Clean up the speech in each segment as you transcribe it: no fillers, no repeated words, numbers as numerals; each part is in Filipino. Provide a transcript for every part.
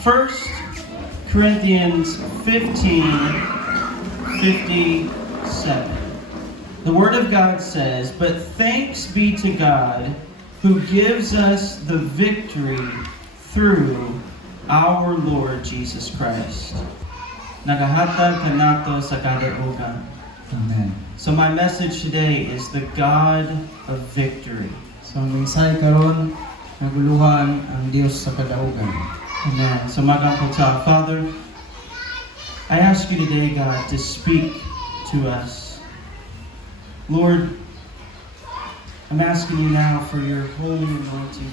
1 Corinthians 15:57. The Word of God says, "But thanks be to God who gives us the victory through our Lord Jesus Christ." Nagahatag kanato sa kadaugan. Amen. So my message today is the God of victory. So ang mensahe karon naguluhan ang Dios sa kadaugan. Amen. So Magampota, Father, I ask you today, God, to speak to us. Lord, I'm asking you now for your holy anointing.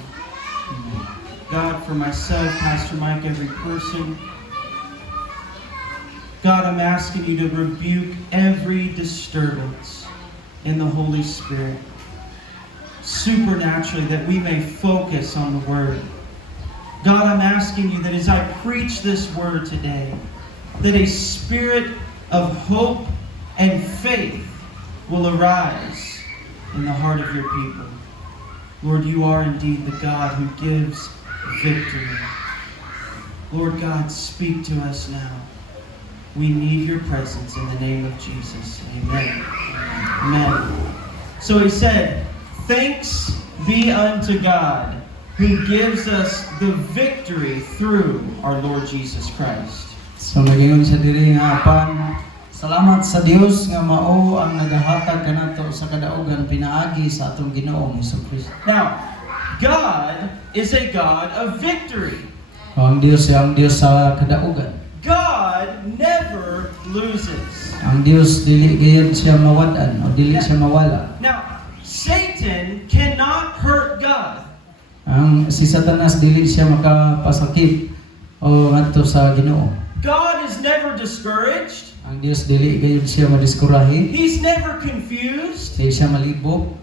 Amen. God, for myself, Pastor Mike, every person. God, I'm asking you to rebuke every disturbance in the Holy Spirit, supernaturally, that we may focus on the Word. God, I'm asking you that as I preach this Word today, that a spirit of hope and faith will arise in the heart of your people. Lord, you are indeed the God who gives victory. Lord God, speak to us now. We need your presence in the name of Jesus. Amen. Amen. So he said, "Thanks be unto God who gives us the victory through our Lord Jesus Christ." So nagingon sa diri nga apan salamat sa Dios nga mao ang nagahatag kanato sa kadaugan pinaagi sa atong Ginoong Hesukristo. Now, God is a God of victory. Ang Dios ay ang Dios sa kadaugan. God never loses. Ang Dios dili gayud siya mawad-an o dili siya mawala. Now, Satan cannot hurt God. Ang si Satanas dili siya makapasakit o ngadto sa Ginoo. God is never discouraged. Ang Dios dili gayud siya madiskurahi, He's never confused. dili siya malibog.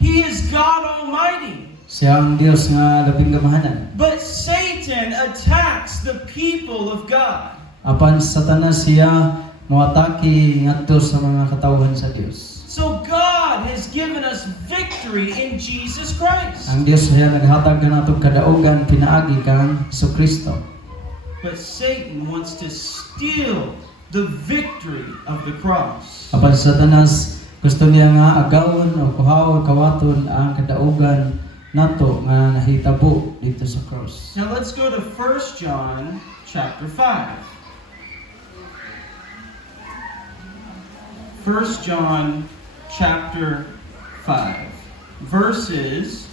He is God Almighty. Siya ang Dios nga labing gamahanan. But Satan attacks the people of God. Apan Satanas siya moatake ngadto sa mga katawhan sa Dios. So God has given us victory in Jesus Christ. Ang Dios siya naghatag kanatong kadaugan pinaagi kang Hesukristo. But Satan wants to steal the victory of the cross. Apan Satanas gusto niya nga agawon o kuhawon kawaton ang kadaugan nato nga nahitabo dito sa cross. Now let's go to 1 John chapter 5. 1 John chapter 5, verses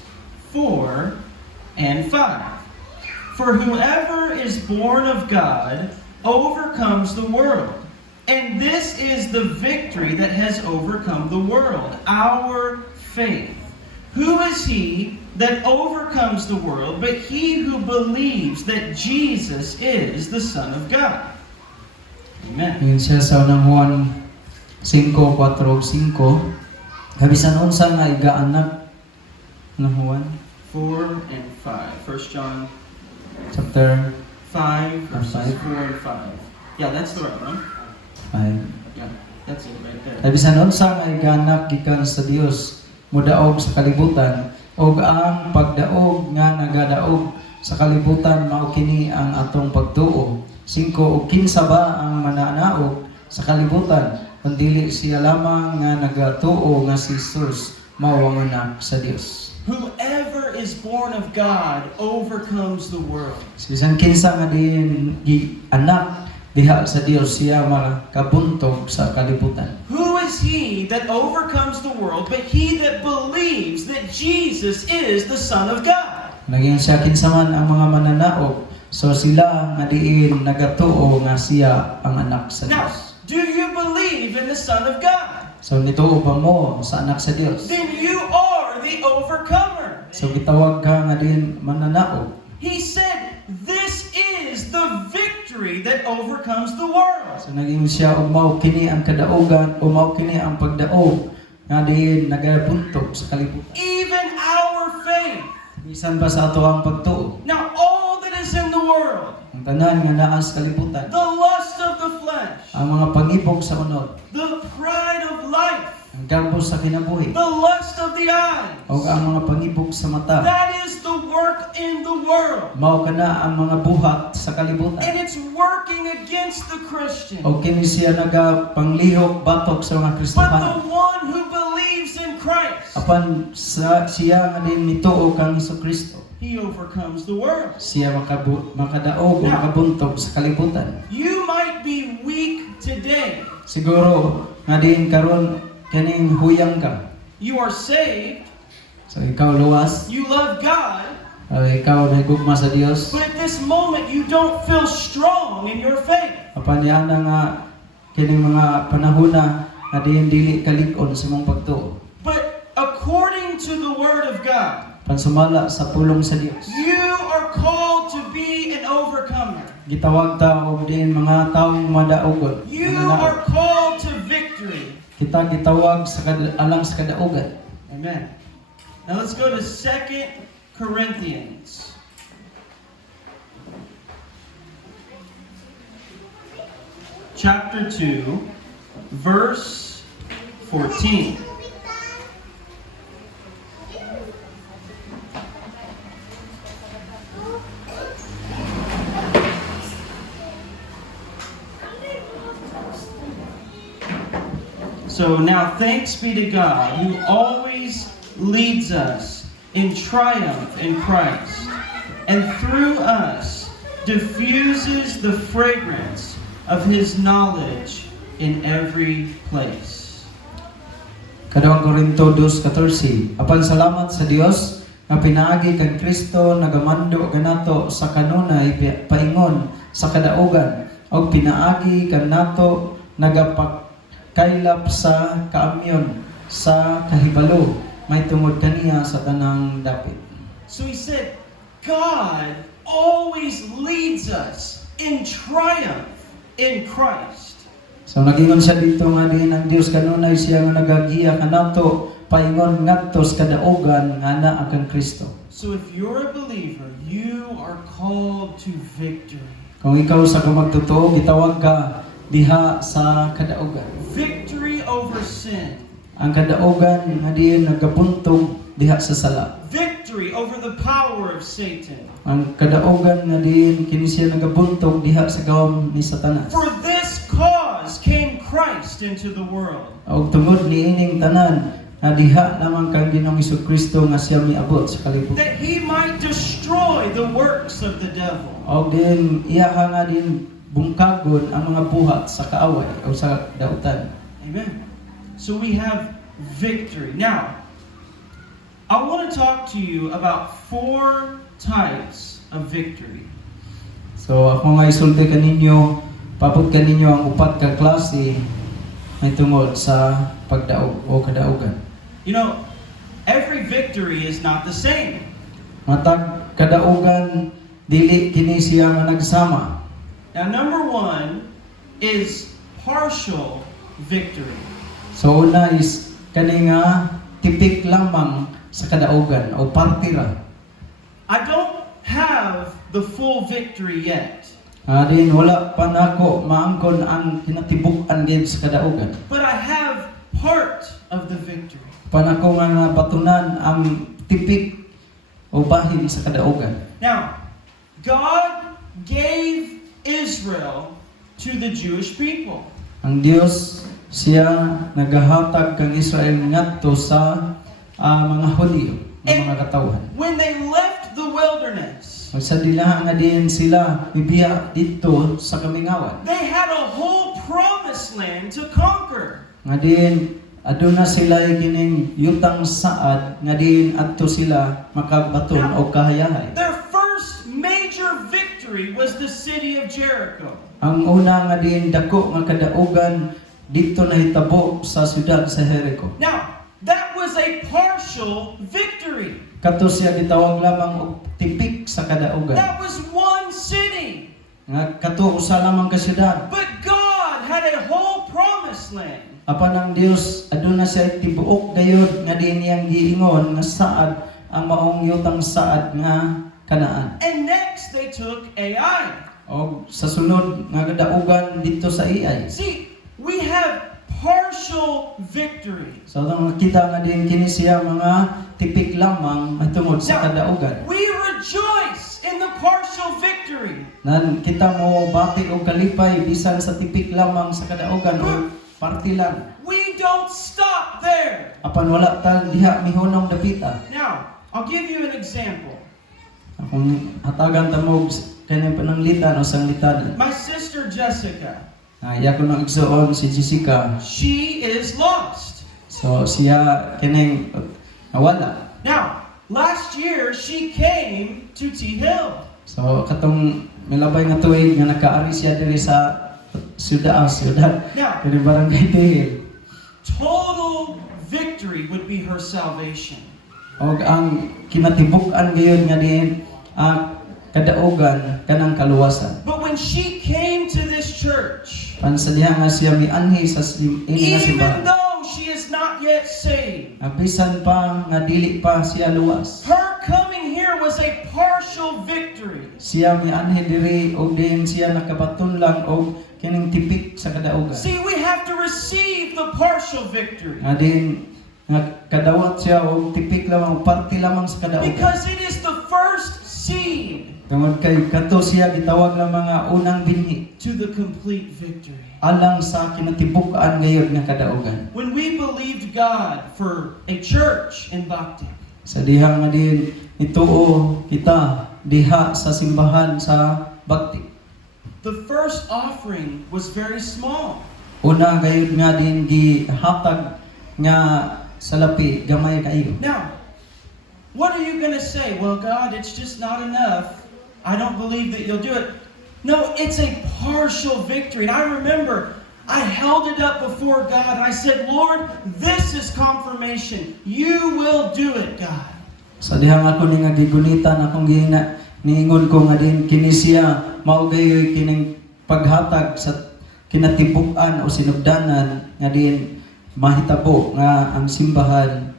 4 and 5. "For whoever is born of God overcomes the world. And this is the victory that has overcome the world, our faith. Who is he that overcomes the world but he who believes that Jesus is the Son of God?" Amen. Yun siya sa unang Juan 5:4-5. Kabisan unsa nga igaanak ng Juan 4 and 5. 1 John chapter 5, verses 5. 4 and 5. Yeah, that's the right one. 5. Yeah, that's it right there. Kabisan unsa nga igaanak gikan sa Dios modaog sa kalibutan ug ang pagdaog nga nagadaog sa kalibutan mao kini ang atong pagtuo. 5 ug kinsa ba ang mananaog sa kalibutan kundi siya lamang nga nagatuo nga si Jesus mao ang anak sa Dios. Whoever is born of God overcomes the world. Bisan kinsa nga din anak diha sa Dios siya makabuntog sa kalibutan. Who is he that overcomes the world but he that believes that Jesus is the Son of God? Naging siya kinsa man ang mga mananaog so sila nga diin nagatuo nga siya ang anak sa Now, Dios. do you believe in the Son of God? So nituo ba mo sa anak sa Dios? Then you are the overcomer. So gitawag ka nga din mananaog. He said, "This is the victory that overcomes the world." So naging siya og mao kini ang kadaugan o mao kini ang pagdaog nga din nagabuntog sa kalibutan. Even our faith. Bisan pa sa ato ang pagtuo. Now, all that is in the world, Ang tanan nga naa sa kalibutan. the lust of the flesh, Ang mga pangibog sa unod. the pride of life, Ang gabos sa kinabuhi, the lust of the eyes. o ang mga pangibog sa mata. That is the work in the world. Mao kana ang mga buhat sa kalibutan. And it's working against the Christian. O kini siya nagapanglihok batok sa mga But Kristohanon. the one who believes in Christ, Apan siya nga din mituo kang Kristo. he overcomes the world. Siya makadaog o makabuntog sa kalibutan. You might be weak today. Siguro nga din karon kaning huyang ka. You are saved. So ikaw luwas, You love God. ikaw nagugma sa Dios. But at this moment, you don't feel strong in your faith. Apan yan nga kining mga panahona nga din dili kalig-on sa mong pagtuo. But according to the Word of God, Pansumala sa pulong sa Dios. you are called to be an overcomer. Gitawag ta og din mga taong madaogon. You are called to victory. Kita gitawag sa alang sa kadaugan. Amen. Now let's go to 2 Corinthians. Chapter 2, verse 14. So now thanks be to God who always leads us in triumph in Christ, and through us diffuses the fragrance of His knowledge in every place. Kadawang Korinto 2:14. Apan salamat sa Dios nga pinaagi kang Kristo nagamando kanato sa kanunay paingon sa kadaugan og pinaagi kanato nagapakaylap sa kaamyon sa kahibalo may tungod kaniya sa tanang dapit. So he said, God always leads us in triumph in Christ. So nagingon siya dito nga din ang Dios kanunay siya nga nagagiya kanato paingon ngadto sa kadaugan nga naa kang Kristo. So if you're a believer, you are called to victory. Kung ikaw sa kamagtotoo gitawag ka diha sa kadaugan. Victory over sin. Ang kadaugan nga diin nagabuntog diha sa sala. Victory over the power of Satan. Ang kadaugan nga diin kini siya nagabuntog diha sa gawom ni Satanas. For this cause came Christ into the world. Og tungod niining tanan nga diha lamang kang Ginoong Hesukristo nga siya miabot sa kalibutan. That He might destroy the works of the devil. Og din iya nga din bungkagon ang mga buhat sa kaaway o sa dautan. Amen. So we have victory. Now, I want to talk to you about 4 types of victory. So ako nga isulti kaninyo, papud kaninyo ang upat ka klase may tungod sa pagdaog o kadaugan. You know, every victory is not the same. Matag kadaugan dili kini siya nga nagsama. Now, number 1 is partial victory. So una is kani nga tipik lamang sa kadaugan o partira. I don't have the full victory yet, Din wala pa nako maangkon ang kinatibuk-an gid sa kadaugan. but I have part of the victory. Panako nga batunan ang tipik o bahin sa kadaugan. Now, God gave Israel to the Jewish people. Ang Dios siya nagahatag kang Israel ngadto sa mga Hudyo nga mga katawhan. When they left the wilderness, Sa dilaha nga din sila bibiya dito sa kamingawan. they had a whole promised land to conquer. Nga din aduna sila kining yutang saad nga din adto sila makabaton o kahayahay. Their first major victory was the city of Jericho. Ang una nga din dako nga kadaugan dito nahitabo sa syudad sa Jericho. Now, that was a partial victory. Kato siya gitawag lamang og tipik sa kadaugan. That was one city. Nga kato usa lamang ka syudad. But God had a whole promised land. Apan ang Dios aduna siya tibuok gayud nga din niyang giingon nga saad ang maong yutang saad nga Kanaan. And next they took Ai. O sa sunod nga kadaugan dito sa Ai. See, we have partial victory. So atong makita nga din kini siya mga tipik lamang matungod sa kadaugan. We rejoice in the partial victory. Nan kita mo bati og kalipay bisan sa tipik lamang sa kadaugan o parti lang. We don't stop there. Apan wala tal diha mihunong dapita. Now, I'll give you an example. Akong hatagan ta mo kanang pananglitan o sanglitanan. My sister Jessica, Iya ko nang igsuon si Jessica. she is lost. So siya kining nawala. Now, last year she came to T Hill. So katong milabay nga tuig nga nakaari siya diri sa syudad. Now, Kini barangay Tihil. total victory would be her salvation. Og ang kinatibuk-an gayon nga din ang kadaugan kanang kaluwasan. But when she came to this church, Pansaliha nga siya mianhi sa ini nga even simbahan. though she is not yet saved, Bisan pa nga dili pa siya luwas. her coming here was a partial victory. Siya mianhi diri og din siya nakabaton lang og kining tipik sa kadaugan. See, we have to receive the partial victory Nga din nga kadawat siya og tipik lamang parti lamang sa kadaugan. because it is the first seed Tungod kay kato siya gitawag nga mga unang binhi to the complete victory. alang sa kinatibuk-an gayud nga kadaugan. When we believed God for a church in Bhakti, Sa diha nga din ituo kita diha sa simbahan sa Bhakti. the first offering was very small. Una gayud nga din gihatag nga salapi gamay kayo. Now, what are you going to say? Well, God, it's just not enough. I don't believe that you'll do it. No, it's a partial victory. And I remember I held it up before God and I said, Lord, this is confirmation. You will do it, God. Sa diha nga ako ni nga gigunitan akong gihina niingon ko nga din kini siya mao gayoy kining paghatag sa kinatibuk-an o sinugdanan nga din mahitabo nga ang simbahan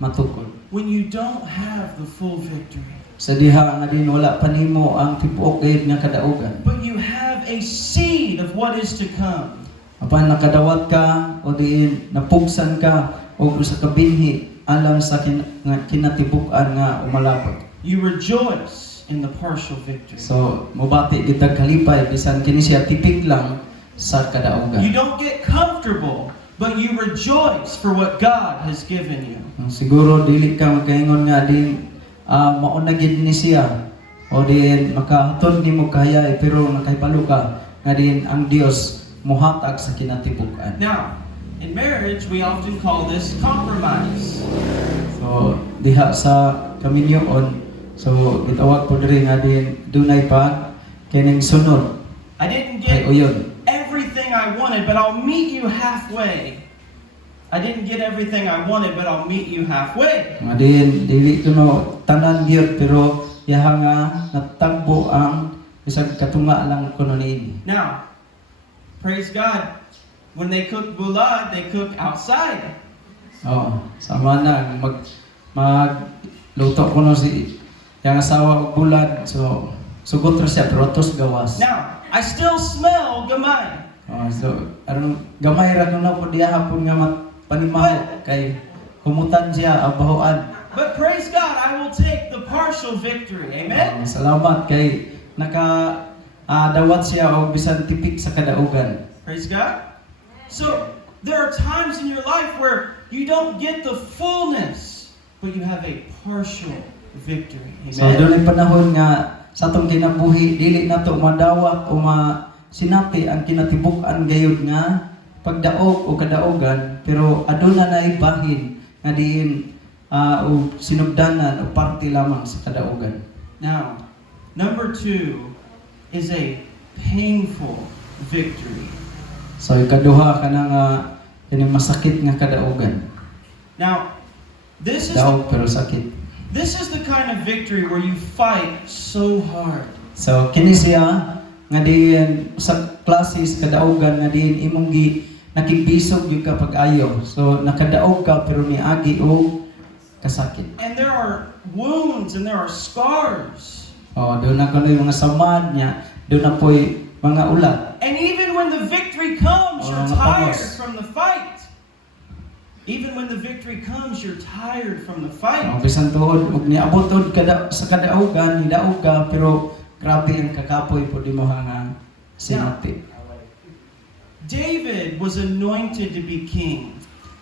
matukod. When you don't have the full victory, Sa diha nga din wala pa nimo ang tibuok gayud nga kadaugan. but you have a seed of what is to come. Apan nakadawat ka o diin napugsan ka o sa kabinhi alang sa kinatibuk-an nga umalabot. You rejoice in the partial victory. So mobati gitag kalipay bisan kini siya tipik lang sa kadaugan. You don't get comfortable, but you rejoice for what God has given you. Siguro dili ka makaingon nga din mauna gid ni siya o din makahatod nimo kaya pero nakahibalo ka nga din ang Dios mohatag sa kinatibuk-an. Now, in marriage, we often call this compromise. So diha sa kaminyoon so gitawag po diri nga din dunay pa kining sunod I didn't kay get uyon. everything I wanted, but I'll meet you halfway. I didn't get everything I wanted, but I'll meet you halfway. Nga din dili kuno tanan gyud pero yaha nga natagbo ang bisag katunga lang kuno niini. Now, praise God, when they cook bulad, they cook outside. Oh, sama na magluto ko no si yang asawa og bulad so sugot ra siya pero tos gawas. Now, I still smell gamay. Oh, so aron gamay ra kuno po diha hapon nga panimaho kay humutan siya abahoan. But praise God, I will take the partial victory. Amen? Salamat kay naka dawat siya og bisan tipik sa kadaugan. Praise God. So, there are times in your life where you don't get the fullness, but you have a partial victory. So Amen? doon ay panahon nga sa atong kinabuhi dili nato madawat o masinati ang kinatibuk-an gayud nga pagdaog o kadaugan pero aduna na ibahin nga diin o sinugdanan o parte lamang sa kadaugan. Now, number 2 is a painful victory. So ikaduha kanang kining masakit nga kadaugan. Now, this is Daog pero sakit. the kind of victory where you fight so hard. So kini siya nga diin sa klase sa kadaugan nga diin imong nakibisog yung ka pag-ayo. So nakadaog ka pero niagi o kasakit. And there are wounds and there are scars. Oh, doon na kuno yung mga samad niya, doon na po'y mga ulat. And even when the the victory comes, you're Oh, tired napangos. from the fight. Even when the victory comes, you're tired from the Ang fight. bisan tuod ug niabot tuod sa kadaugan, nidaog ka pero grabe ang kakapoy po di mo nga sinati. David was anointed to be king,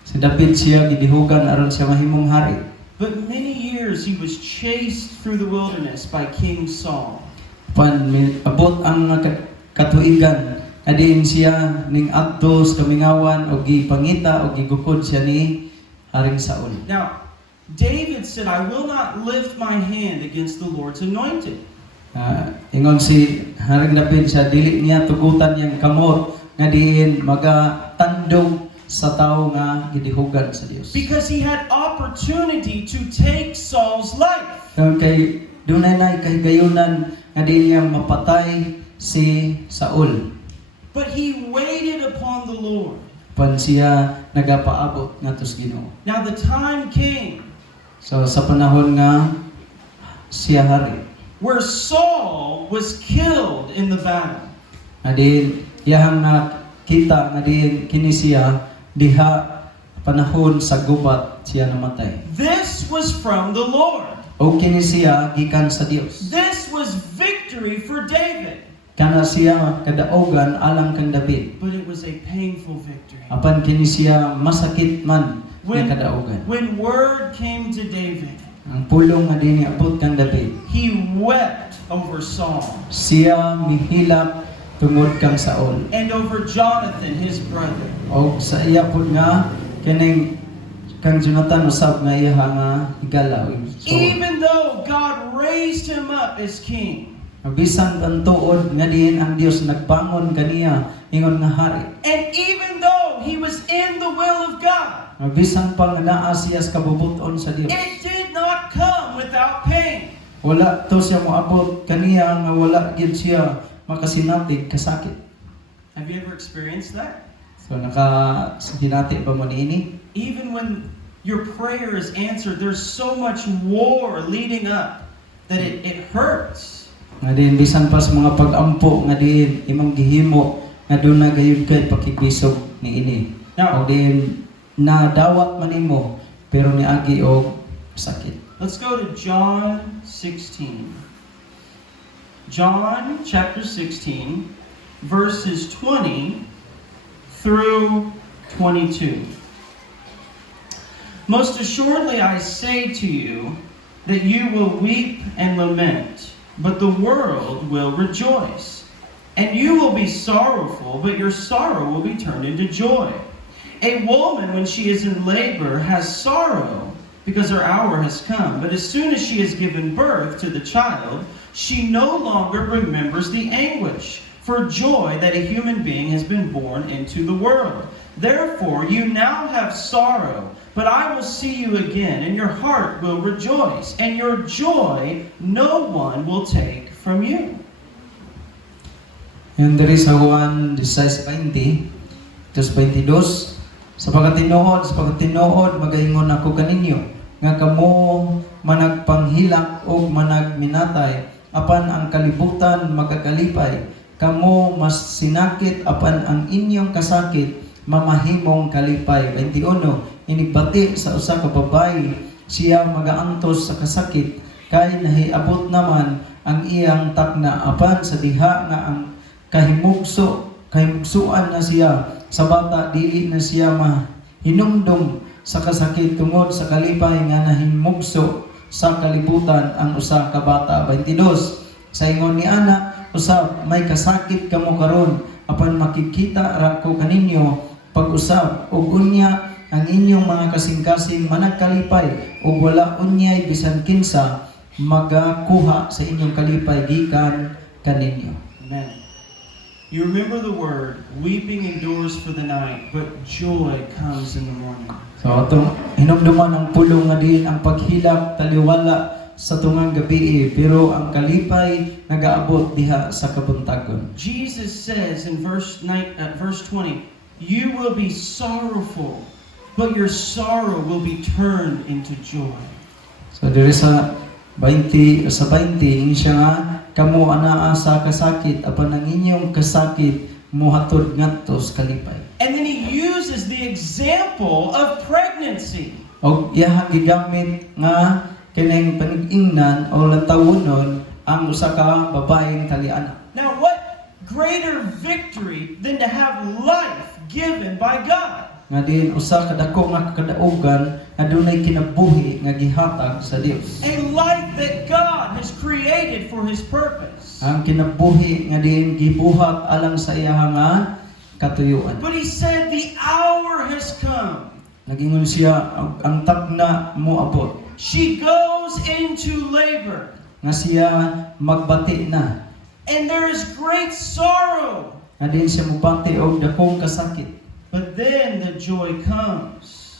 Si David siya gidihugan aron siya mahimong hari. but many years he was chased through the wilderness by King Saul. Abot ang katuigan adiin siya ning adto sa kamingawan og gipangita og gigukod siya ni Haring Saul. Now, David said, I will not lift my hand against the Lord's anointed. Ingon si Haring David siya dili niya tugutan yang kamot nga diin magatandog sa tao nga gidihugan sa Dios. Because he had opportunity to take Saul's life. Kay dunay na kahigayunan nga diin niya mapatay si Saul. But he waited upon the Lord. Pan siya nagapaabot ngadto sa Ginoo. Now the time came So sa panahon nga siya hari, where Saul was killed in the battle. adin iyang kita nga diin kini siya diha panahon sa gubat siya namatay. This was from the Lord. O kini siya gikan sa Dios. This was victory for David. Kana siya kadaogan alang kang David. But it was a painful victory. Apan kini siya masakit man nga kadaogan. When word came to David, Ang pulong nga dinhi abot kang David, he wept over Saul siya mihilak tungod kang Saul. and over Jonathan, his brother. O sa iya pud nga kining kang Jonathan usab nga iya nga higala. So, Even though God raised him up as king, bisan ang tuod nga diin ang Dios nagbangon kaniya ingon nga hari. and even though he was in the will of God, Bisan pa nga naa siya sa kabubuton sa Dios. it did not come without pain. Wala to siya moabot kaniya nga wala gid siya makasinatig kasakit. Have you ever experienced that? So nakasinati ba mo niini? Even when your prayer is answered, there's so much war leading up that it hurts. Nga din bisan pa sa mga pag-ampo nga din imong gihimo nga doon na gayud kay pakibisog niini. O Now, din nadawat man nimo pero niagi og sakit. let's go to John 16. John chapter 16, verses 20 through 22. Most assuredly I say to you that you will weep and lament, but the world will rejoice. And you will be sorrowful, but your sorrow will be turned into joy. A woman, when she is in labor, has sorrow because her hour has come. But as soon as she has given birth to the child, she no longer remembers the anguish for joy that a human being has been born into the world. Therefore, you now have sorrow, but I will see you again, and your heart will rejoice, and your joy no one will take from you. Yung diri sa Juan 16:20, 22, sa pagkatinuod, magaingon ako kaninyo, nga kamo managpanghilak o managminatay, apan ang kalibutan magakalipay, kamo mas sinakit, apan ang inyong kasakit, mamahimong kalipay. 21, inigbati sa usa ka babayi, siya magaantos sa kasakit, kay nahiabot naman ang iyang takna, apan sa diha nga ang kahimugsuan na siya sa bata, dili na siya mahinumdum sa kasakit tungod sa kalipay nga nahimugso sa kalibutan ang usa ka bata. 22, sa ingon ni ana usab may kasakit kamo karon, apan makikita ra ko kaninyo pag-usab ug unya ang inyong mga kasing-kasing managkalipay ug wala unyay bisan kinsa magakuha sa inyong kalipay gikan kaninyo. Amen. You remember the word, weeping endures for the night, but joy comes in the morning. So atong hinumduman ang pulong nga din ang paghilak taliwala sa tungang gabi, pero ang kalipay nagaabot diha sa kabuntagon. Jesus says in verse 20, you will be sorrowful, but your sorrow will be turned into joy. So diri sa 20 siya nga kamo anaa sa kasakit, apan ang inyong kasakit muhatod ngadto sa kalipay. And then he uses the example of pregnancy. Og iyahang gigamit nga kining panig-ingnan o latawonon ang usa ka babaeng taliana. Now, what greater victory than to have life given by God? Nga din usa ka dako nga kadaugan adunay kinabuhi nga gihatag sa Dios. A life that God has created for His purpose. Ang kinabuhi nga din gibuhat alang sa iyahang nga katuyuan. But he said, the hour has come. Nagingon siya ang tagna moabot She goes into labor, nga siya magbati na. and there is great sorrow. Nga din siya mubati og dakong kasakit. But then the joy comes.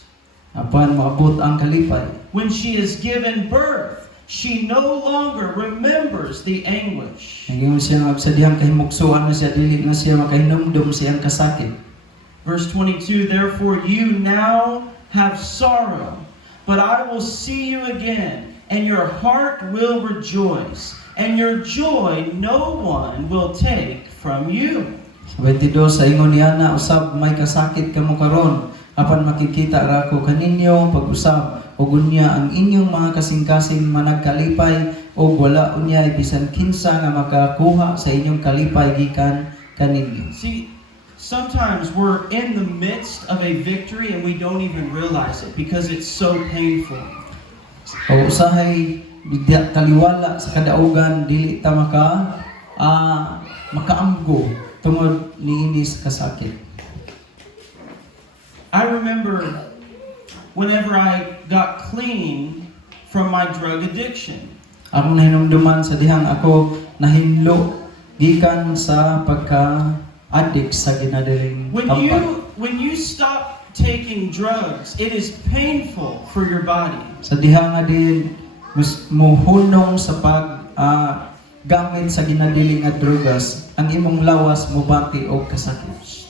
Apan maabot ang kalipay. When she is given birth, she no longer remembers the anguish. Nagingon siya nga sa dihang kahimuksuan na siya dili na siya makahinumdum siyang kasakit. Verse 22, therefore you now have sorrow, but I will see you again, and your heart will rejoice, and your joy no one will take from you. Sa 22 sa ingon niya na usab may kasakit kamo karon apan makikita ra ko kaninyo pag-usab ug unya ang inyong mga kasing-kasing managkalipay ug wala unya bisan kinsa nga makakuha sa inyong kalipay gikan kaninyo. See, sometimes we're in the midst of a victory and we don't even realize it because it's so painful. O usahay kaliwala sa kadaugan dili ta makaamgo tungod niini sa kasakit. I remember whenever I got clean from my drug addiction. Ako nahinumduman sa dihang ako nahinlo gikan sa pagka-addict sa ginadaling tampan. When you stop taking drugs, it is painful for your body. Sa dihang nga din muhunong sa gamit sa ginadiling nga drugas, ang imong lawas mubati og kasakit.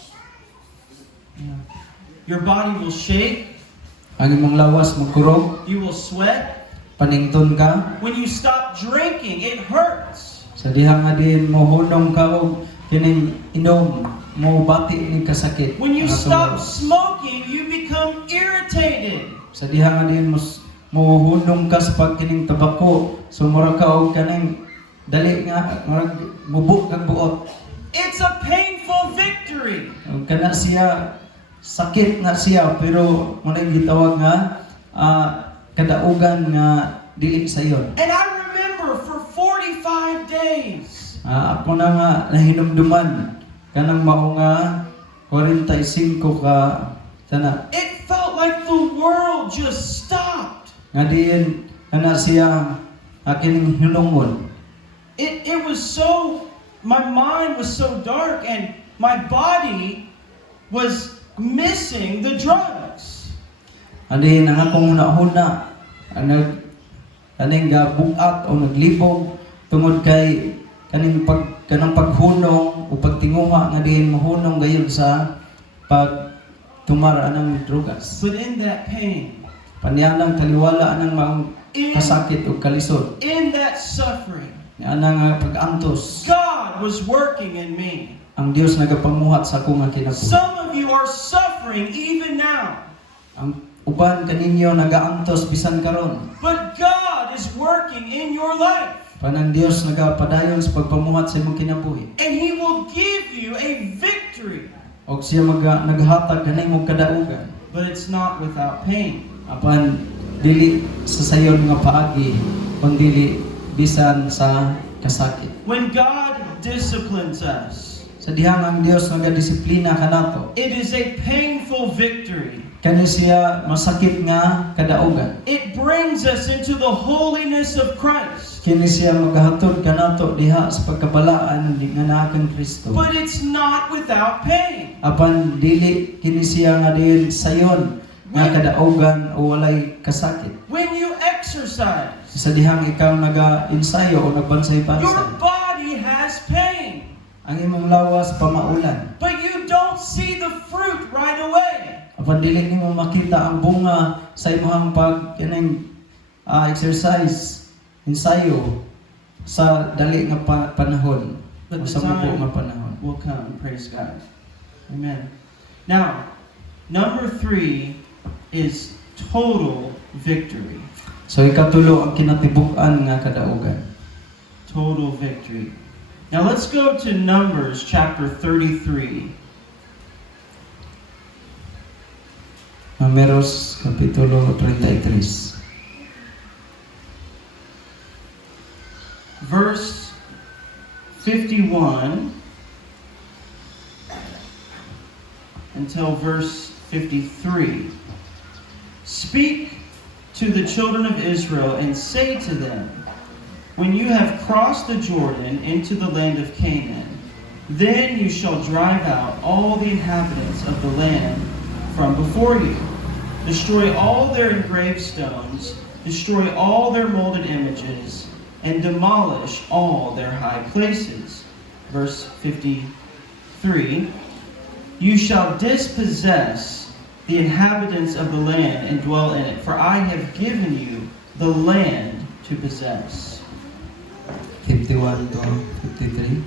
Your body will shake, Ang imong lawas magkurog, you will sweat. panington ka. When you stop drinking, it hurts. Sa dihang nga din mohunong ka og kining inom, mubati ni kasakit. When you ang atong stop lawas. smoking, you become irritated. Sa dihang nga din mohunong ka sa pagkining tabako, sumura ka og kaning dali nga marag mubuk kag buot. It's a painful victory. Ug kana siya sakit na siya pero munay gitawag nga kadaugan nga dili sayon. And I remember for 45 days, Ako na nga nahinumduman kanang mao nga 45 ka sana it felt like the world just stopped. nga diin kana siya aking hinumon. It was so, my mind was so dark and my body was missing the drugs. Andi ang akong hunahuna kaning gabugat o naglibog tungod kay kanang paghunong o pagtinguha nga diin mahunong gayud sa pagtumar anang drugas. But in that pain, Panyanang taliwala anang maong kasakit o kalisod. in that suffering, Anang pag-antos. God was working in me. Ang Dios nagapamuhat sa akong nga kinabuhi. Some of you are suffering even now, Ang uban kaninyo nagaantos bisan karon. but God is working in your life. Panang Dios nagapadayon sa pagpamuhat sa imong kinabuhi. And He will give you a victory. Og siya naghatag kanay mong kadaugan. But it's not without pain. Apan dili sa sayon nga paagi kundi bisan sa kasakit. When God disciplines us, Sa dihang ang Dios nagadisiplina kanato, it is a painful victory. kani siya masakit nga kadaugan. It brings us into the holiness of Christ. Kini siya magahatod kanato diha sa pagkabalaan nga naa kang Kristo. But it's not without pain. Apan dili kini siya nga diin sayon nga kadaugan o walay kasakit. When you exercise, Sa dihang ikaw naga-ensayo o your nagbansay-bansay, body has pain. ang imong lawas pamaulan. But you don't see the fruit right away. Apan dili nimo makita ang bunga sa imong exercise, ensayo sa dali nga panahon o But the sa mubo nga time panahon. will overcome. Praise God. Amen. Now, number 3 is total victory. So ikatulo ang kinatibuk-an nga kadaugan. Total victory. Now let's go to Numbers chapter 33. Números kapitulo 33. Verse 51 until verse 53. Speak to the children of Israel and say to them, when you have crossed the Jordan into the land of Canaan, then you shall drive out all the inhabitants of the land from before you. Destroy all their engraved stones, destroy all their molded images, and demolish all their high places. Verse 53, you shall dispossess the inhabitants of the land and dwell in it, for I have given you the land to possess. 51 to 53.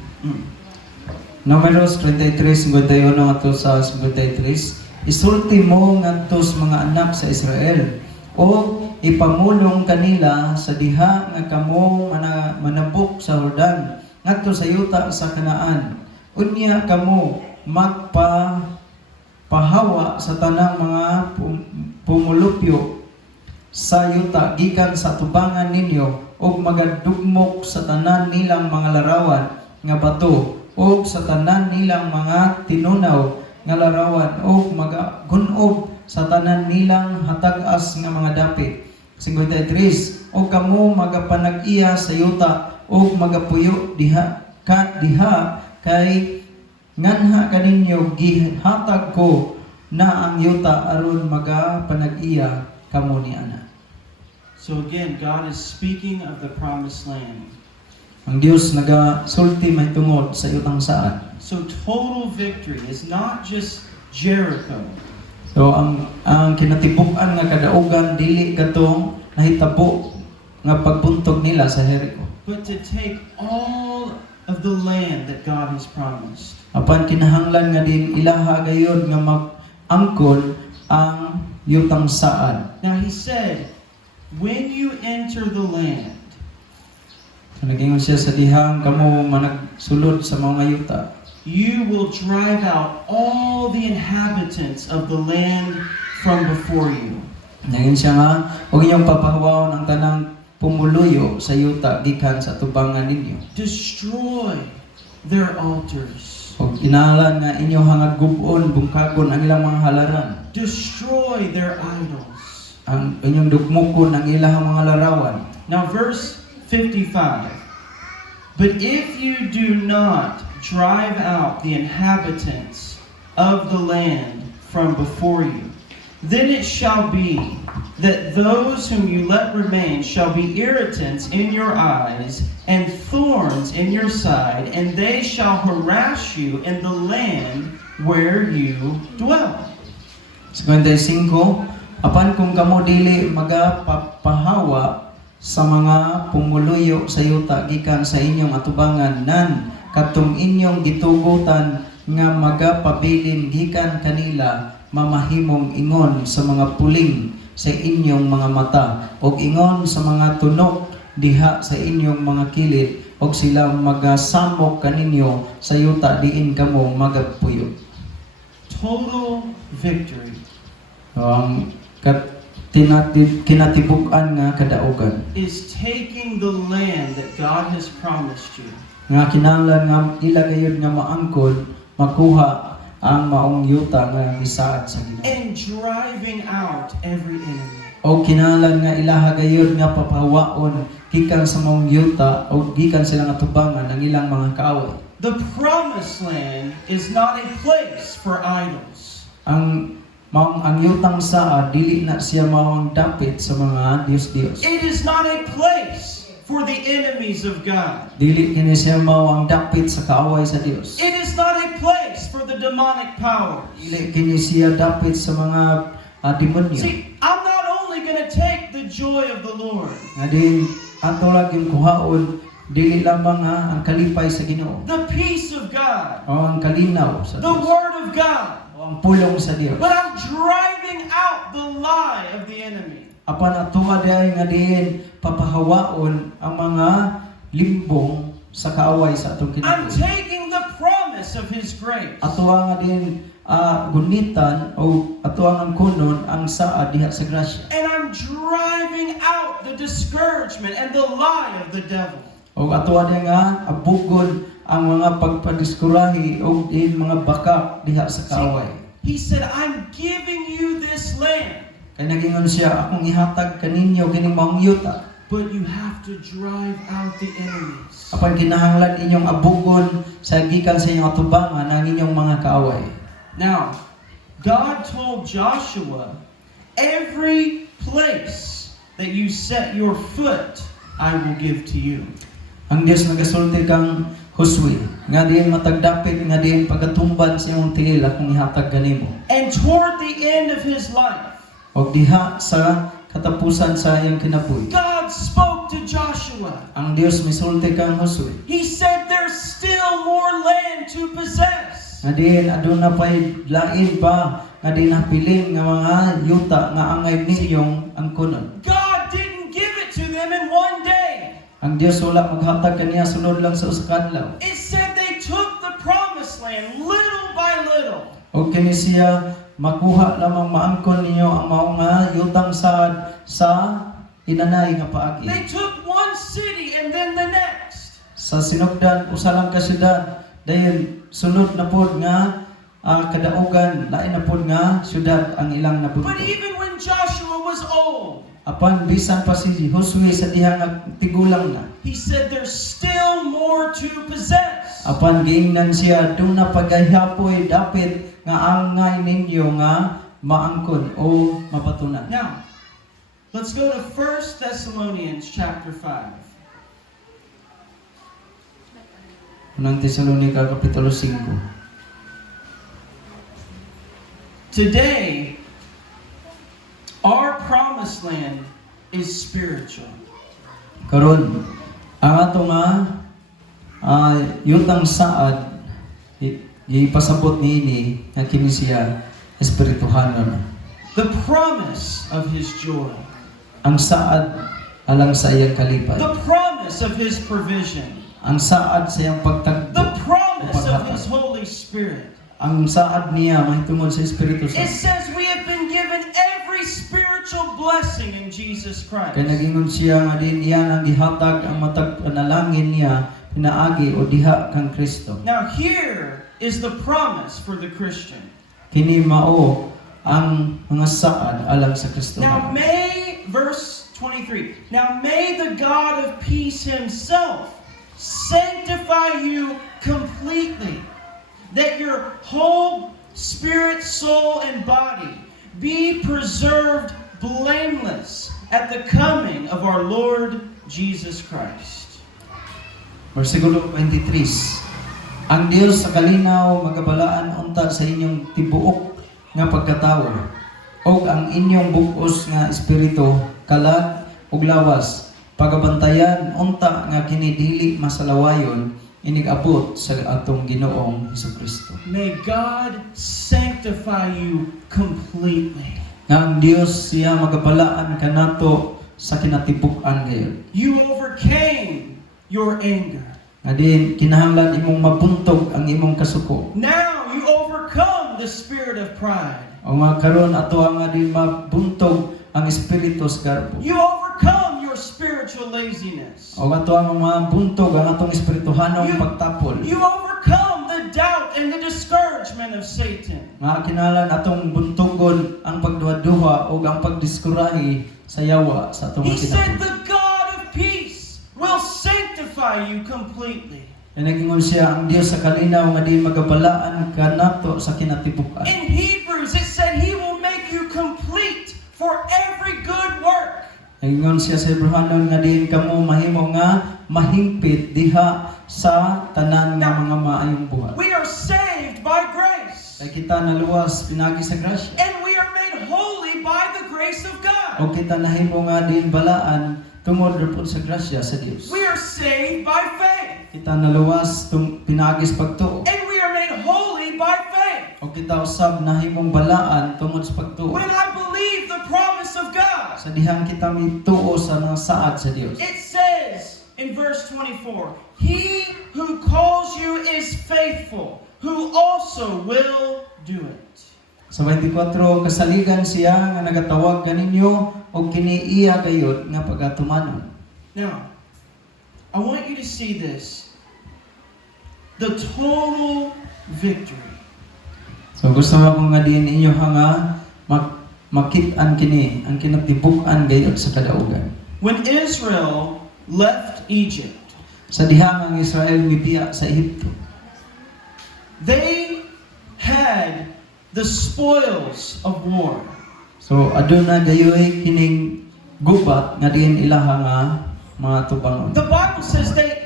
Números 33, 51 ato sa 53. Isulti mo ngadtos mga anak sa Israel o ipamulong kanila sa diha nga kamo manabok sa Jordan ngadto sa yuta sa Kanaan. Unya kamo magpahawa sa tanang mga pumulupyo sa yuta gikan sa tubangan ninyo ug magadugmok sa tanan nilang mga larawan nga bato ug sa tanan nilang mga tinunaw nga larawan ug magagunob sa tanan nilang hatag-as nga mga dapit. 53 ug kamo magapanag-iya sa yuta ug magapuyo diha kay nganha kaninyo gihatag ko na ang yuta aron magapanag-iya kamo ni ana. So again, God is speaking of the promised land. Ang Dios nagasulti may tungod sa yutang saan. So total victory is not just Jericho. So ang kinatibuk-an nga kadaugan dili katong nahitabo nga pagbuntog nila sa Jericho. But to take all of the land that God has promised. Apan kinahanglan nga din ilaha gayud nga mag-angkon ang yutang saan. Now he said, when you enter the land, Nagingon siya sa dihang kamo managsulod sa mga yuta. you will drive out all the inhabitants of the land from before you. Naging siya nga, huwag inyong papahawawon ang tanang pumuluyo sa yuta gikan sa tubangan ninyo. Destroy their altars. Huwag inalan nga inyo hangad gubon, bungkagon ang ilang mga halaran. Destroy their idols. Ang inyong dugmukon ang ilang mga larawan. Now verse 55. But if you do not drive out the inhabitants of the land from before you, then it shall be that those whom you let remain shall be irritants in your eyes and thorns in your side, and they shall harass you in the land where you dwell. 55. Apan kung kamo dili magapapahawa sa mga pumuluyo sa yuta gikan sa inyong atubangan nan katong inyong gitugutan nga magapabilin gikan kanila mamahimong ingon sa mga puling sa inyong mga mata og ingon sa mga tunok diha sa inyong mga kilid og sila magasamok kaninyo sa yuta diin kamo magapuyo. Total victory. Ang kinatibuk-an nga kadaugan Is taking the land that God has promised you nga kinahanglan nga ilagayod nga maangkon makuha ang maong yuta nga gisaad sa Ginoo and driving out every enemy. o kinahanglan nga ilaha gayud nga papawaon gikan sa maong yuta o gikan sila nga tubangan ang ilang mga kaaway. The promised land is not a place for idols. Ang yutang saad dili na siya maong dapit sa mga Dios-Dios. It is not a place for the enemies of God. Dili kini siya maong dapit sa kaaway sa Dios. It is not a place for the demonic powers. Dili kini siya dapit sa mga demonyo. See, I'm not only going to take the joy of the Lord, Nga din ato laging kuhaon dili lamang ang kalipay sa Ginoo the peace of God, o ang kalinaw sa the Dios Word of God. o ang pulong sa Dios. But I'm driving out the lie of the enemy. Apan atuwa diay nga diin papahawaon ang mga limbong sa kaaway sa atong I'm kinabuhi. taking the promise of His grace. Atuwa nga din gunitan o atuwa ang kunon ang saa diha sa grasya. And I'm driving out the discouragement and the lie of the devil. O atuwa din nga abugod ang mga pagpadiskurahi o din mga bakak diha sa kaaway. He said, I'm giving you this land, Kay nagingon siya, akong ihatag kaninyo kining maong yuta. but you have to drive out the enemies. Apan kinahanglan inyong abugon sa gikan sa inyong atubangan ang inyong mga kaaway. Now, God told Joshua, every place that you set your foot, I will give to you. Ang Dios nagasulti kang Josue, nga diin matagdapit, nga diin pagatumban sa iyong tiil akong ihatag kanimo. And toward the end of his life, O diha sa katapusan sa iyong kinabuhi, God spoke to Joshua. ang Dios misulti kang Josue. He said, there's still more land to possess. Nga diin aduna pay lain pa nga diin napiling nga mga yuta nga angay ninyong ang kunon. God didn't give it to them in one day. Ang Dios wala maghatag kaniya sulod lang sa usa ka adlaw. It said they took the promised land little by little. O kini siya makuha lamang maangkon ninyo ang mao nga yutang sad sa inanay nga paagi. They took one city and then the next. Sa sinugdan usa lang ka syudad dayon sunod na pod nga kadaugan lain na pod nga syudad ang ilang But nabutto. even when Joshua was old, Apan bisan pa si Josue sa diha nga tigulang na. he said there's still more to possess. Apan giingnan siya duna pagahihapoy dapit nga angay ninyo nga maangkon o mapatunan. Now, let's go to 1 Thessalonians chapter 5. Unang Tesalonika kapitulo 5. Today, our promised land is spiritual. Karon ang ato nga yutang saad gipasabot niini nga kini siya espirituhanon. The promise of His joy. Ang saad alang sa iyang kalipay. The promise of His provision. Ang saad sa iyang pagtagpo. The promise of His Holy Spirit. Ang saad niya mahitungod sa Espiritu It Santo. says we have been given every spiritual blessing in Jesus Christ. Kaya nagingon siya nga din iyan ang gihatag ang matag panalangin niya pinaagi o diha kang Kristo. Now here is the promise for the Christian. Kini mao ang mga saad alang sa Kristo. Now may, verse 23, now may the God of peace Himself sanctify you completely, that your whole spirit, soul, and body be preserved blameless at the coming of our Lord Jesus Christ. Versikulo 23. Ang Dios sa kalinaw magabalaan unta sa inyong tibuok nga pagkatawo ug ang inyong bug-os nga espiritu kalag ug lawas pagabantayan unta nga kini dili masalawayon inig-abot sa atong Ginoong Hesukristo. May God sanctify you completely. Nga ang Dios siya magabalaan kanato sa kinatibuk-an gayon. You overcame your anger. Nga din kinahanglan imong mabuntog ang imong kasuko. Now you overcome the spirit of pride. O nga karon ato nga din mabuntog ang espiritu sa garbo. You overcome your spiritual laziness. O ato ang mabuntog ang atong espirituhanong pagtapol. You overcome the doubt and the discouragement of Satan. Nga kinahanglan atong buntogon ang pagduha-duha o ang pagdiskurahi sa yawa sa atong He said kinabuhi. the God of peace will sanctify you completely. Nagingon siya ang Dios sa kalinaw nga di magabalaan kanato sa kinatibukan. In Hebrews it said He will make you complete for every good work. Nagingon siya sa Hebrehanon nga diin kamo mahimo nga mahimpit diha sa tanan nga mga maayong buhat. We are saved by grace. Kay kita naluwas pinagi sa grasya. And we are made holy by the grace of God. O kita nahimo nga din balaan tungod ra pud sa grasya sa Dios. We are saved by kita naluwas tung pinagis pagtuo. And we are made holy by faith. O kita usab nahimong balaan tungod sa pagtuo. When I believe the promise of God. Sa dihang kita mituo sa mga saad sa Dios. It says in verse 24, He who calls you is faithful, who also will do it. Sa 24, kasaligan siya nga nagatawag kaninyo o kiniiya gayud nga pagatumanon. Now, I want you to see this. The total victory. So gusto ko nga din inyo nga makit-an kini ang kinatibuk-an gayud sa kadaugan. When Israel left Egypt, Sa dihang ang Israel mibiya sa Ehipto, they had the spoils of war. so aduna gayoy kining gubat nga diin ilaha nga mga tubangon. The Bible says they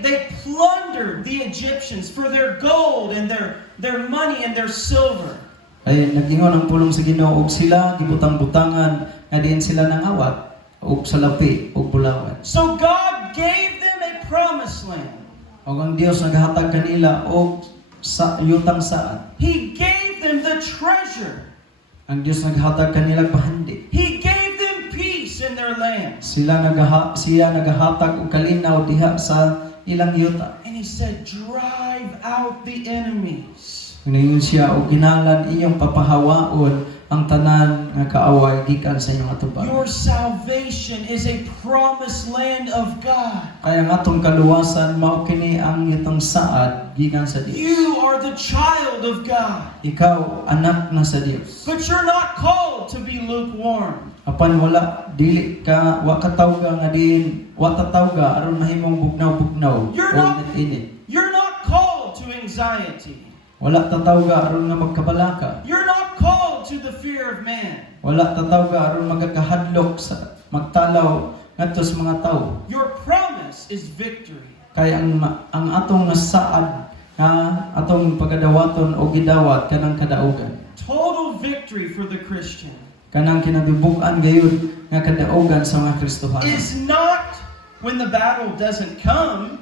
plundered the Egyptians for their gold and their money and their silver. Ay nagingon ang pulong sa Ginoo ug sila gibutang-butangan nga diin sila nangawat ug salapi ug bulawan. So God gave them a promised land. Ug ang Dios naghatag kanila og sa yutang saad. He gave them the treasure. Ang Dios naghatag kanila pahandi. He gave them peace in their land. Siya nagahatag og kalinaw diha sa ilang yuta. And he said, drive out the enemies. Ngayon siya og ginalan inyong papahawaon ang tanan nga kaaway gikan sa inyong atubang. Your salvation is a promised land of God. Kaya nga atong kaluwasan mao kini ang itong saad gikan sa Dios. You are the child of God. Ikaw anak na sa Dios. But you're not called to be lukewarm. Apan wala dili ka wa katawga nga din wa tatawga aron mahimong bugnaw-bugnaw You're o not- init. You're not called to anxiety. Wala tatawga aron nga magkabalaka. You're not called to the fear of man. Wala tatawga aron magakahadlok sa magtalaw ngadto sa mga tawo. Your promise is victory. Kaya ang atong nasaad nga atong pagadawaton o gidawat kanang kadaugan. Total victory for the Christian Kanang kinabibuk-an gayud nga kadaugan sa mga Kristohanon. is not when the battle doesn't come.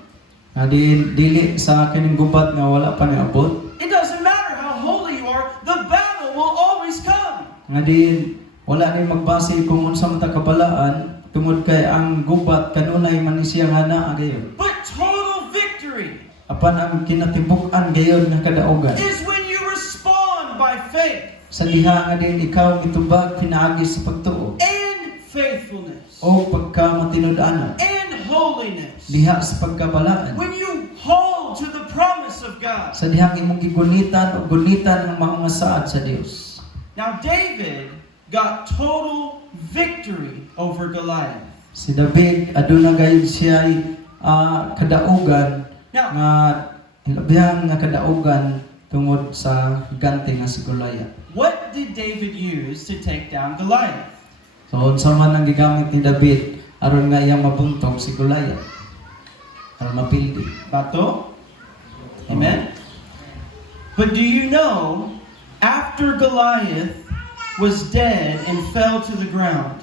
Nga dili sa kining gubat nga wala pa niabot. It doesn't matter how holy you are, the battle will always come. Nga din wala ni magbase kung unsa man ta kabalaan tungod kay ang gubat kanunay man ni siya nga naa gayud. But total victory Apan ang kinatibuk-an gayud nga kadaugan. is when you respond by faith Sa diha nga din ikaw mitubag pinaagi sa pagtuo and faithfulness o pagkamatinud-anon and holiness. diha sa pagkabalaan. When you hold to the promise of God. Sa dihang imong gigunitan o gunitan ang mga saad sa Dios. Now David got total victory over Goliath. Si David aduna gayud siya kadaugan Now, nga ilabihang nga kadaugan tungod sa gigante nga si Goliath. what did David use to take down Goliath? So unsa man ang gigamit ni David aron nga iyang mabuntog si Goliath? Aron mapildi. Bato? Amen? But do you know, after Goliath was dead and fell to the ground,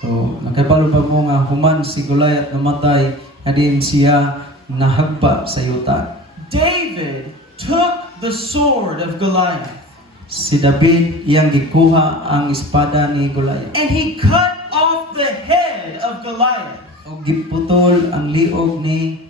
So nakabalo pa mo nga human si Goliath namatay nga din siya nahagpa sa yuta. David took the sword of Goliath Si David iyang gikuha ang espada ni Goliath. and he cut off the head of Goliath. O giputol ang liog ni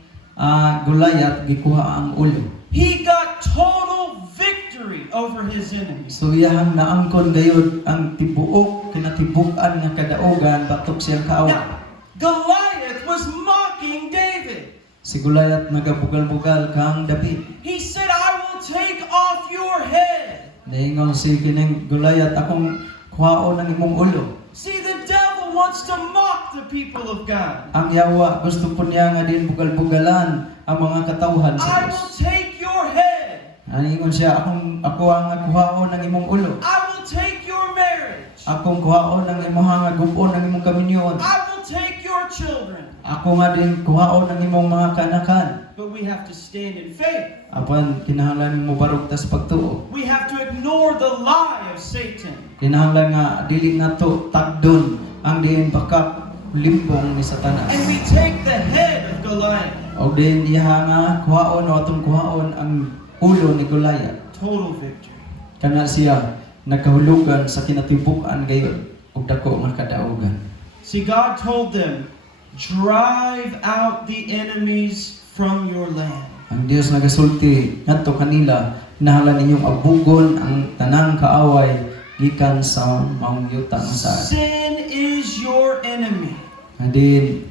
Goliath, gikuha ang ulo. He got total victory over his enemies. So iyang naangkon gayud ang tibuok kinatibuk-an nga kadaugan batok siyang kaaway. Now, Goliath was mocking David. Si Goliath nagabugal-bugal kang David. He said, I will take off your head. Naingon si kining Goliath, akong kuhaon ang imong ulo. See, the devil wants to mock the people of God. Ang yawa gusto po niya nga din bugal-bugalan ang mga katawhan sa I will Dios. take your head. Naingon siya, ako ang kuhaon ng imong ulo. I will take your marriage. Akong kuhaon ng imong nga gubon ng imong kaminyon. I will take your children. Ako nga din kuhaon ng imong mga kanakan. But we have to stand in faith. Apan kinahanglan mo barog tas pagtuo. We have to ignore the lie of Satan. Kinahanglan nga dili nato tagdon ang diin bakak limbong ni Satanas. And we take the head of Goliath. O din iya nga kuhaon o atong kuhaon ang ulo ni Goliath. Total victory. Kana siya nagkahulugan sa kinatibuk-an gayon ug dako nga kadaugan. See, God told them, drive out the enemies from your land. Ang Dios nagasulti ngadto kanila, nahala ninyong abugon ang tanang kaaway gikan sa maong yuta nga saad. Sin is your enemy. Adin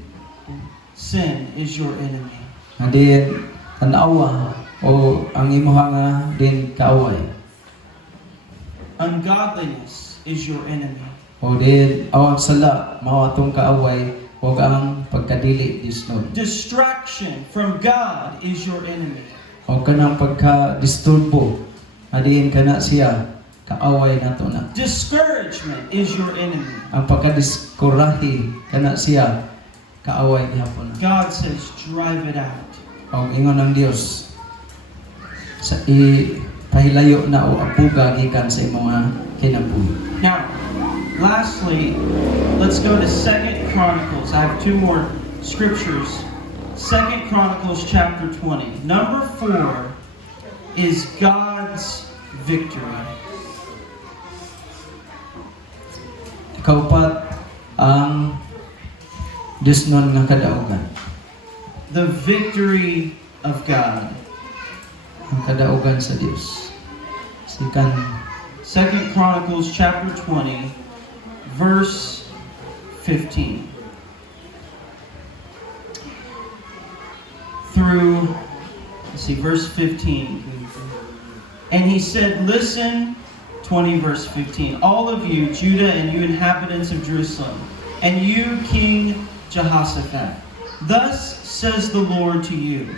Sin is your enemy. tanawa o ang imuha nga din kaaway. Ungodliness is your enemy. O din awang sala mao atong kaaway o ang pagkadili disnod. Distraction from God is your enemy. O kanang pagka-disturbo adin kana siya kaaway nato na. Discouragement is your enemy. Ang pagkadiskurahi kana siya kaaway gihapon na. God says, drive it out. O ingon ng Dios sa pahilayo na o apuga gikan sa imong kinabuhi. Now, lastly, let's go to 2 Chronicles. I have two more scriptures. 2 Chronicles chapter 20. Number 4 is God's victory. Kaupat ang Dios nun nga kadaugan. The victory of God. Ang kadaugan sa Dios. Sikan 2 Chronicles chapter 20, verse 15. Through, let's see, verse 15. And he said, listen, 20 verse 15. All of you, Judah, and you inhabitants of Jerusalem, and you, King Jehoshaphat, thus says the Lord to you,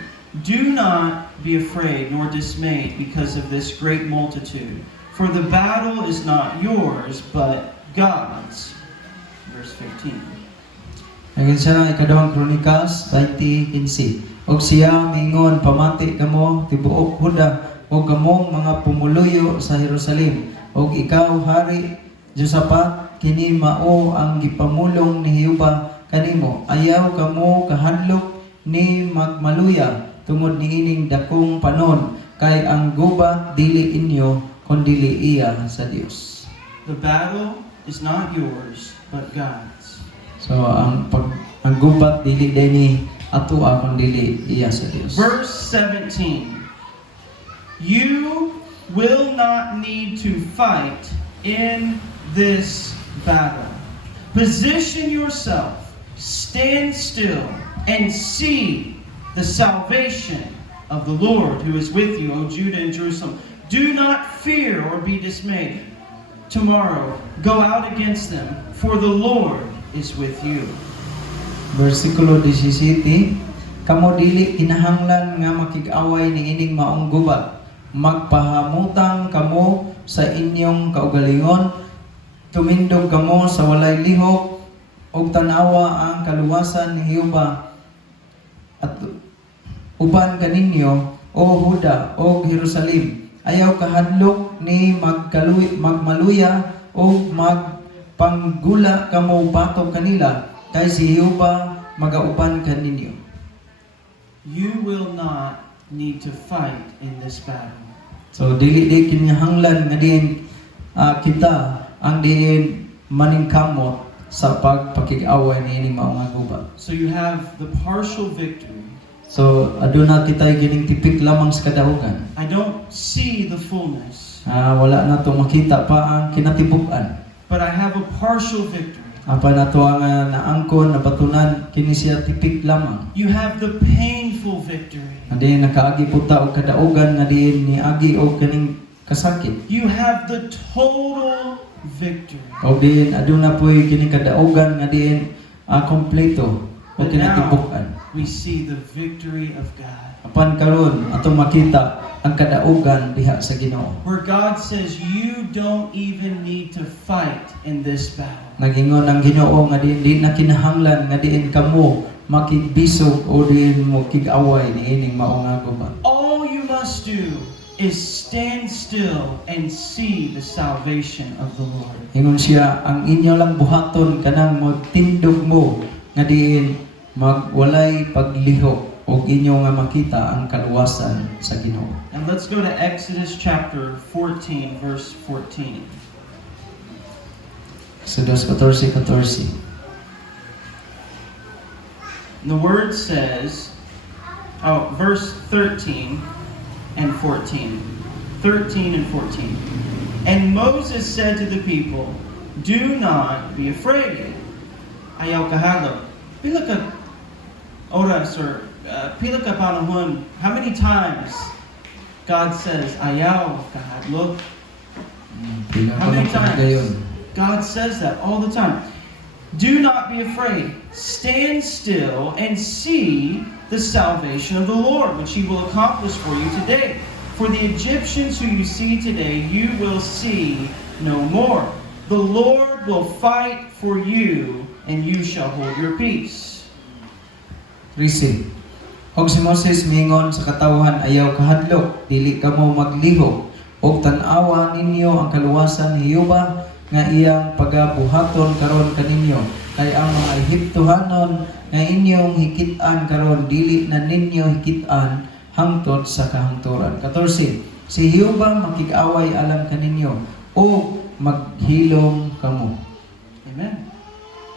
do not be afraid nor dismayed because of this great multitude, for the battle is not yours, but God's. Verse 15. Agin siya ikadawang Kronikas 20:15. Og siya mingon pamati kamo tibuok Huda og kamong mga pumuluyo sa Jerusalem. Og ikaw hari Josaphat kini mao ang gipamulong ni Jehova kanimo. Ayaw kamo kahadlok ni magmaluya tungod niining dakong panon kay ang gubat dili inyo kundi iya sa Dios. The battle is not yours, but God's. So ang gubat dili dini atua kundi iya sa Dios. Verse 17. You will not need to fight in this battle. Position yourself, stand still, and see the salvation of the Lord who is with you, O Judah and Jerusalem. Do not fear or be dismayed. Tomorrow, go out against them, for the Lord is with you. Versikulo 17. Kamo dili kinahanglan nga makig-away ni ining maong gubat. Magpahamutang kamo sa inyong kaugalingon. Tumindog kamo sa walay lihok og tanawa ang kaluwasan ni Jehova. At uban kaninyo o Huda o Jerusalem. Ayaw kahadlok ni magmaluya o magpanggula kamo batok kanila kay si Jehova magauban kaninyo. You will not need to fight in this battle. So dili kinahanglan nga diin kita ang diin maningkamot sa pagpakig-away ni ining mao nga gubat. So you have the partial victory. So aduna kita gining tipik lamang sa kadaugan. I don't see the fullness, Wala na to makita pa ang kinatibuk-an. but I have a partial victory. Apa na to ang naangkon nabatunan kini siya tipik lamang. You have the painful victory. Adi nakaagi puta og kadaugan nga diin ni agi og kaning kasakit. You have the total victory. Og diin aduna poy kini kadaugan nga diin kompleto o But kinatibuk-an. now we see the victory of God, Apan karon atong makita ang kadaugan diha sa Ginoo. where God says you don't even need to fight in this battle. Nagingon ang Ginoo nga di na kinahanglan nga diin kamo makigbisog o diin mo kig-away ni ining mao nga gubat. All you must do is stand still and see the salvation of the Lord. Ingon siya, ang inyo lang buhaton kanang magtindog mo nga diin magwalay paglihok o ug inyo nga makita ang kaluwasan sa Ginoo. And let's go to Exodus chapter 14, verse 14. Exodus 14:14. The word says, verse 13 and 14. 13 and 14. And Moses said to the people, do not be afraid. Ayaw kahadlok. Pila ka oras or pila ka panahon. How many times God says, ayaw kahadlok? How many times? God says that all the time. Do not be afraid. Stand still and see the salvation of the Lord, which he will accomplish for you today. For the Egyptians who you see today, you will see no more. The Lord will fight for you, and you shall hold your peace. Risi. Og si Moses mingon sa katawhan ayaw kahadlok, dili kamo maglihok, og tan-awa ninyo ang kaluwasan ni Jehova nga iyang pagabuhaton karon kaninyo. Kay ang mga Ehiptohanon nga inyong hikit-an karon dili na ninyo hikit-an hangtod sa kahangturan. 14. Si Jehova makig-away alang kaninyo o maghilom kamo. Amen.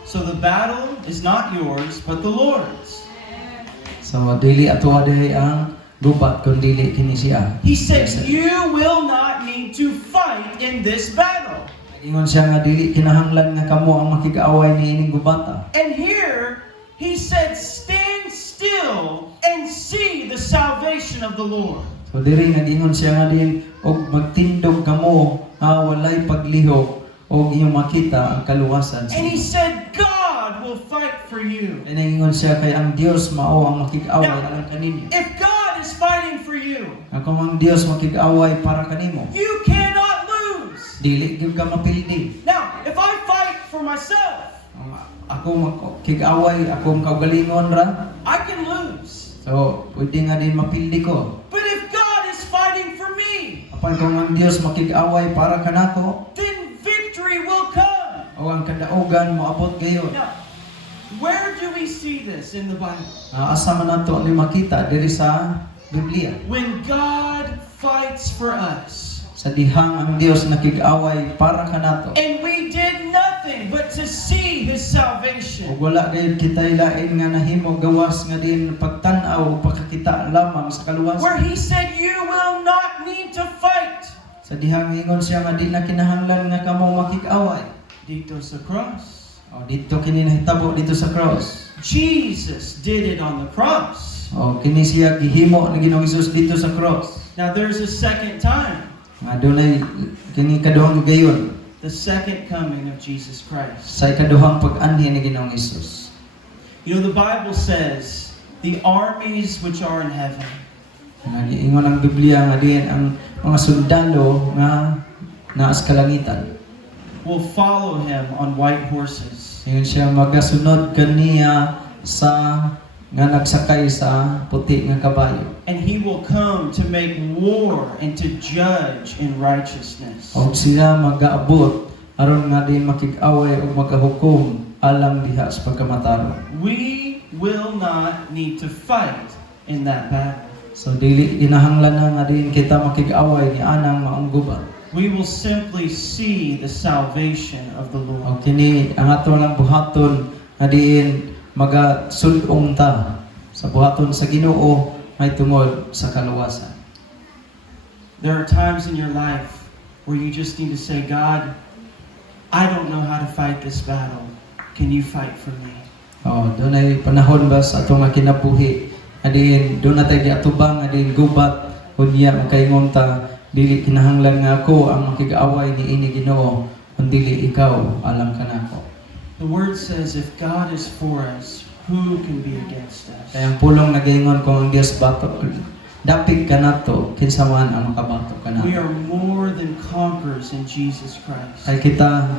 So the battle is not yours, but the Lord's. So dili ato aday ang gubat kun dili kini siya. He said, you will not need to fight in this battle. Ingon siya nga dili kinahanglan nga kamo ang makig-away ni ining gubata. And here, he said, stand still and see the salvation of the Lord. So diri nga ingon siya nga din og magtindog kamo nga walay paglihok og inyong makita ang kaluwasan sa And he Ginoo. said, God will fight for you. Kaya ingon siya kay ang Dios mao ang makig-away alang kaninyo. If God is fighting for you, Kung ang Dios makig-away para kanimo, you cannot lose. dili gyud ka mapildi. Now, if I fight for myself, Ako makig-away, akong kaugalingon ra. I can lose. So, pwede nga din mapildi ko. But if God is fighting for me, Apan kung ang Dios makig-away para kanako, then victory will come. o ang kadaugan moabot gayon. Now, where do we see this in the Bible? Asa man nato ni makita diri sa Biblia. When God fights for us, Sa dihang ang Dios nakig-away para kanato. and we did nothing but to see His salvation. Ug wala gayud kitay lain nga nahimo gawas nga din pagtan-aw o pagkakita lamang sa kaluwasan. Where He said, you will not need to fight. Sa dihang ingon siya nga di na kinahanglan nga kamo makig-away. Dito sa cross. O dito kini nahitabo dito sa cross. Jesus did it on the cross. O kini siya gihimo ni Ginoong Hesus dito sa cross. Now there's a second time. Adunay kini kaduhang gayon The second coming of Jesus Christ. sa ikaduhang pag-anhi ni Ginoong Hesus. You know, the Bible says, the armies which are in heaven Nagiingon ang Biblia nga diin ang mga sundalo nga naa sa kalangitan. will follow Him on white horses. Yun siya magasunod kaniya sa nga nagsakay sa puti nga kabayo. And He will come to make war and to judge in righteousness. Og siya magaabot aron nga di makig-away o magahukom alang diha sa pagkamataron. We will not need to fight in that battle. So dili kinahanglan na nga din kita makig-away ni anang maong gubat. We will simply see the salvation of the Lord. O kini ang ato lang buhaton nga diin magasulong ta sa buhaton sa Ginoo may tungod sa kaluwasan. There are times in your life where you just need to say, God, I don't know how to fight this battle. Can you fight for me? Doon ay panahon ba sa atong nga kinabuhi adin doon natay giatubang adin gubat unya makaingon ta dili kinahanglan nga ako ang makig-away ni ini Ginoo kundi ikaw alang kanako. The word says, if God is for us, who can be against us? Kaya ang pulong nagaingon kung ang Dios bato dapig kanato kinsa man ang makabato We kanato. are more than conquerors in Jesus Christ. Kay kita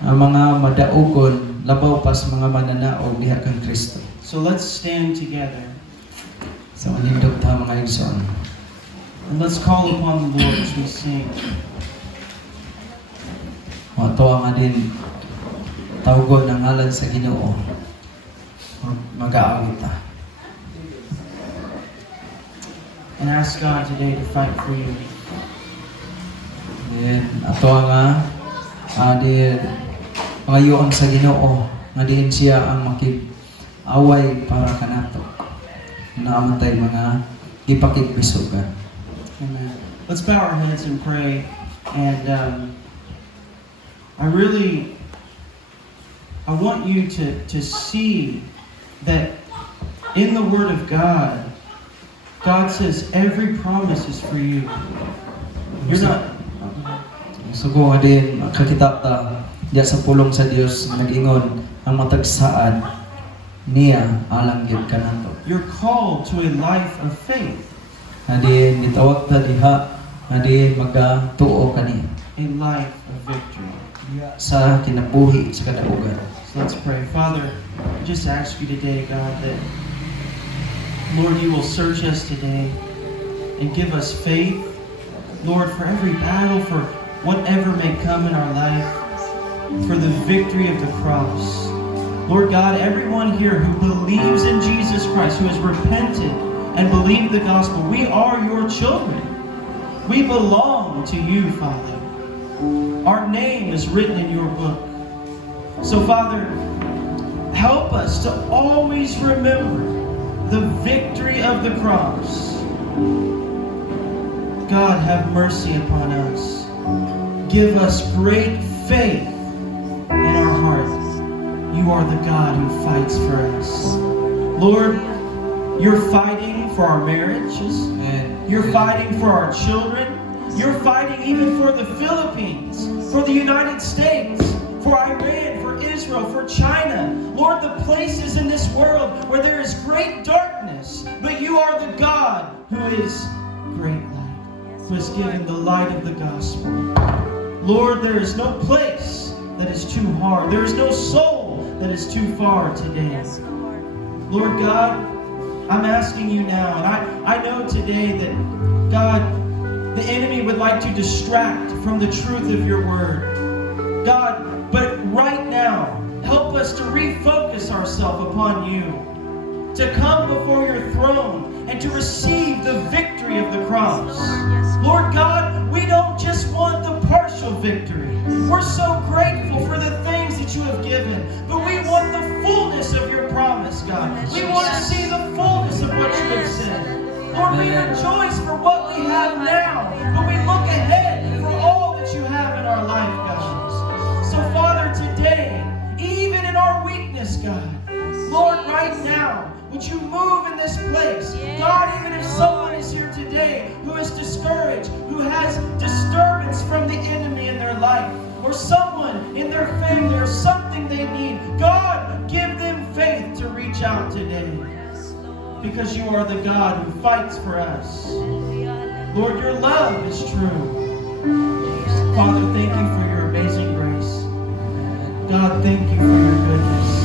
ang mga madaugon labaw pas mga mananaog diha kang Kristo. So let's stand together So manindog ta mga igsoon. and let's call upon the Lord as we sing. Ato ang adin tawgon ang ngalan sa Ginoo. Mag-aawit ta. and ask God today to fight for you. Then ato nga di pangayoon sa Ginoo nga diin siya ang makig-away para kanato. Naaman tayo mga gipakigbisogan. Amen. Let's bow our heads and pray. And I want you to see that in the Word of God, God says every promise is for you. You're not. Sugo nga din kakitata diya sa pulong sa Dios nga nag-ingon ang matagsaad niya alang gyud kanato. You're called to a life of faith. Nga din gitawag ta diha nga din magatuo kaniya A life of victory. sa kinabuhi sa kadaugan. So let's pray. Father, I just ask you today, God, that Lord, you will search us today and give us faith, Lord, for every battle, for whatever may come in our life, for the victory of the cross. Lord God, everyone here who believes in Jesus Christ, who has repented and believed the gospel, we are your children. We belong to you, Father. Our name is written in your book. So, Father, help us to always remember the victory of the cross. God, have mercy upon us. Give us great faith in our hearts. You are the God who fights for us. Lord, you're fighting for our marriages. You're fighting for our children. You're fighting even for the Philippines, for the United States, for Iran, for Israel, for China. Lord, the places in this world where there is great darkness, but you are the God who is great light, who has given the light of the gospel. Lord, there is no place that is too hard. There is no soul that is too far today. Lord God, I'm asking you now, and I know today that, God, the enemy would like to distract from the truth of your word. God, but right now, help us to refocus ourselves upon you, to come before your throne and to receive the victory of the cross. Lord God, we don't just want the partial victory. We're so grateful for the things that you have given, but we want the fullness of your promise, God. We want to see the fullness of what you have said. Lord, we rejoice for what we have now, but we look ahead for all that you have in our life, God. So, Father, today, even in our weakness, God, Lord, right now, would you move in this place? God, even if someone is here today who is discouraged, who has disturbance from the enemy in their life, or someone in their family, or something they need, God, give them faith to reach out today. Because you are the God who fights for us. Lord, your love is true. Father, thank you for your amazing grace. God, thank you for your goodness.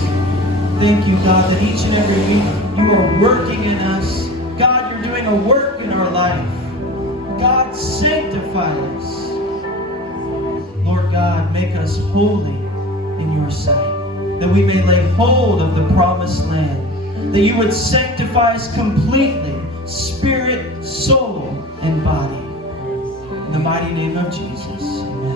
Thank you, God, that each and every week you are working in us. God, you're doing a work in our life. God, sanctify us. Lord God, make us holy in your sight, that we may lay hold of the promised land. That you would sanctify us completely, spirit, soul, and body. In the mighty name of Jesus. Amen.